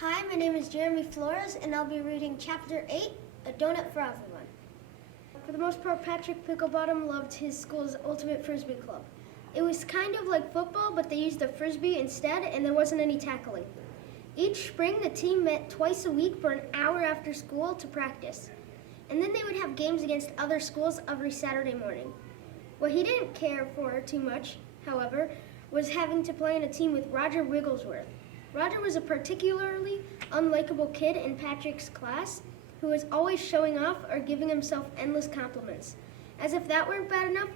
Hi, my name is Jeremy Flores, and I'll be reading Chapter 8, A Donut for Everyone. For the most part, Patrick Picklebottom loved his school's Ultimate Frisbee Club. It was kind of like football, but they used a frisbee instead, and there wasn't any tackling. Each spring, the team met twice a week for an hour after school to practice. And then they would have games against other schools every Saturday morning. What he didn't care for too much, however, was having to play in a team with Roger Wigglesworth. Roger was a particularly unlikable kid in Patrick's class who was always showing off or giving himself endless compliments. As if that weren't bad enough,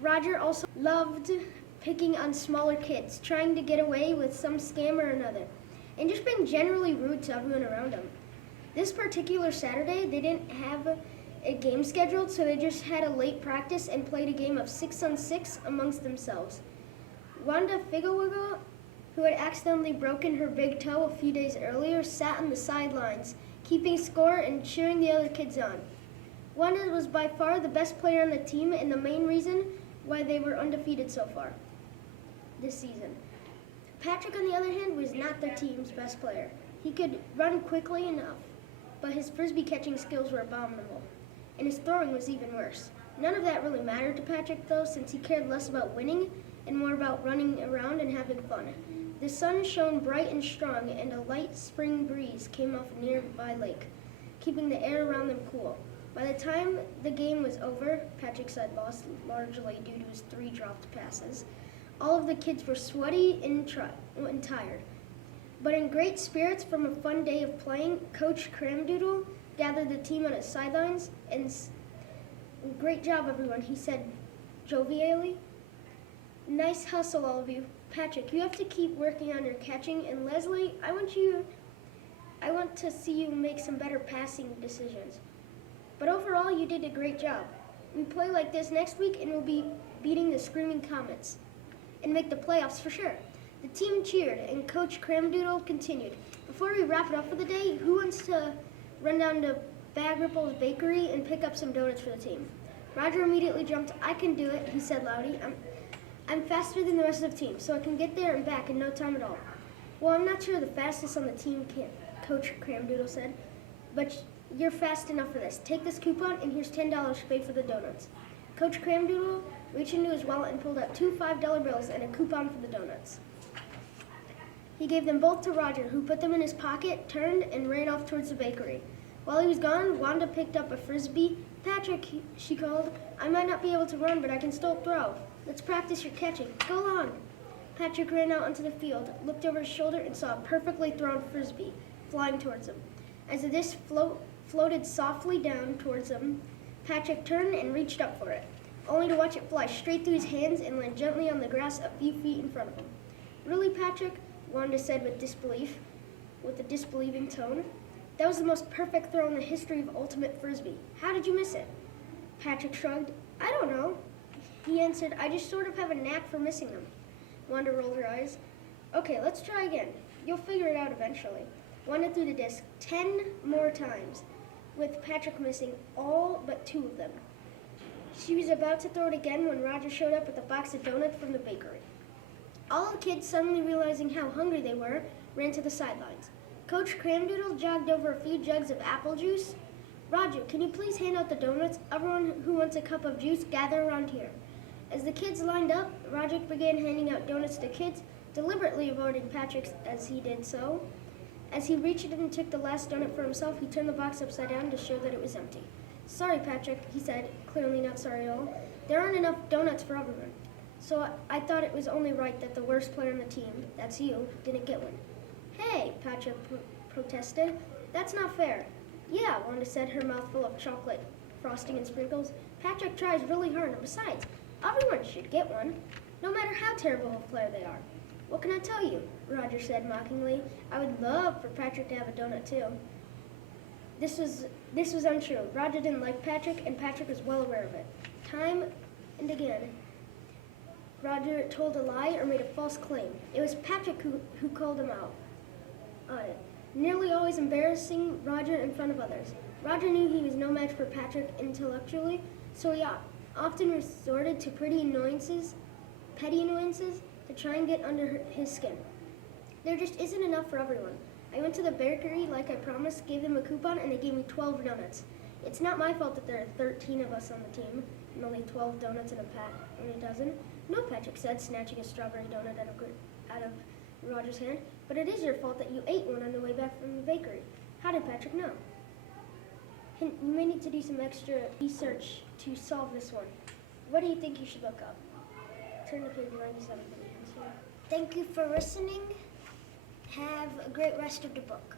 Roger also loved picking on smaller kids, trying to get away with some scam or another, and just being generally rude to everyone around him. This particular Saturday, they didn't have a game scheduled, so they just had a late practice and played a game of 6-on-6 amongst themselves. Wanda Figglewiggle, who had accidentally broken her big toe a few days earlier, sat on the sidelines, keeping score and cheering the other kids on. Wanda was by far the best player on the team and the main reason why they were undefeated so far this season. Patrick, on the other hand, was not their team's best player. He could run quickly enough, but his frisbee catching skills were abominable, and his throwing was even worse. None of that really mattered to Patrick, though, since he cared less about winning and more about running around and having fun. The sun shone bright and strong, and a light spring breeze came off a nearby lake, keeping the air around them cool. By the time the game was over, Patrick's side lost largely due to his 3 dropped passes. All of the kids were sweaty and tired. But in great spirits from a fun day of playing, Coach Cramdoodle gathered the team on his sidelines and "Great job, everyone," he said jovially. "Nice hustle, all of you. Patrick, you have to keep working on your catching, and Leslie, I want to see you make some better passing decisions. But overall, you did a great job. We play like this next week, and we'll be beating the Screaming Comets and make the playoffs for sure." The team cheered, and Coach Cramdoodle continued. "Before we wrap it up for the day, who wants to run down to Bag Ripple's Bakery and pick up some donuts for the team?" Roger immediately jumped. "I can do it," he said loudly. I'm faster than the rest of the team, so I can get there and back in no time at all." "Well, I'm not sure the fastest on the team can," Coach Cramdoodle said, "but you're fast enough for this. Take this coupon, and here's $10 to pay for the donuts." Coach Cramdoodle reached into his wallet and pulled out 2 $5 bills and a coupon for the donuts. He gave them both to Roger, who put them in his pocket, turned, and ran off towards the bakery. While he was gone, Wanda picked up a frisbee. "Patrick," she called, "I might not be able to run, but I can still throw. Let's practice your catching. Go on." Patrick ran out onto the field, looked over his shoulder, and saw a perfectly thrown frisbee flying towards him. As the disc floated softly down towards him, Patrick turned and reached up for it, only to watch it fly straight through his hands and land gently on the grass a few feet in front of him. "Really, Patrick?" Wanda said with a disbelieving tone. "That was the most perfect throw in the history of Ultimate Frisbee. How did you miss it?" Patrick shrugged. "I don't know," he answered. "I just sort of have a knack for missing them." Wanda rolled her eyes. "Okay, let's try again. You'll figure it out eventually." Wanda threw the disc 10 more times, with Patrick missing all but 2 of them. She was about to throw it again when Roger showed up with a box of donuts from the bakery. All the kids, suddenly realizing how hungry they were, ran to the sidelines. Coach Cramdoodle jogged over a few jugs of apple juice. "Roger, can you please hand out the donuts? Everyone who wants a cup of juice, gather around here." As the kids lined up, Roger began handing out donuts to kids, deliberately avoiding Patrick as he did so. As he reached in and took the last donut for himself, he turned the box upside down to show that it was empty. "Sorry, Patrick," he said, clearly not sorry at all. "There aren't enough donuts for everyone. So I thought it was only right that the worst player on the team, that's you, didn't get one." "Hey," Patrick protested, "that's not fair." "Yeah," Wanda said, her mouth full of chocolate frosting and sprinkles. "Patrick tries really hard, and besides, everyone should get one, no matter how terrible a player they are." "What can I tell you?" Roger said mockingly. "I would love for Patrick to have a donut too." This was untrue. Roger didn't like Patrick, and Patrick was well aware of it. Time and again, Roger told a lie or made a false claim. It was Patrick who called him out on it, nearly always embarrassing Roger in front of others. Roger knew he was no match for Patrick intellectually, so he often resorted to petty annoyances to try and get under his skin. There just isn't enough for everyone. I went to the bakery like I promised, gave them a coupon, and they gave me 12 donuts. It's not my fault that there are 13 of us on the team, and only 12 donuts in a dozen. No, Patrick said, snatching a strawberry donut out of Roger's hand. But it is your fault that you ate one on the way back from the bakery. How did Patrick know? You may need to do some extra research to solve this one. What do you think you should look up? Turn to page 97 for the answer. Thank you for listening. Have a great rest of the book.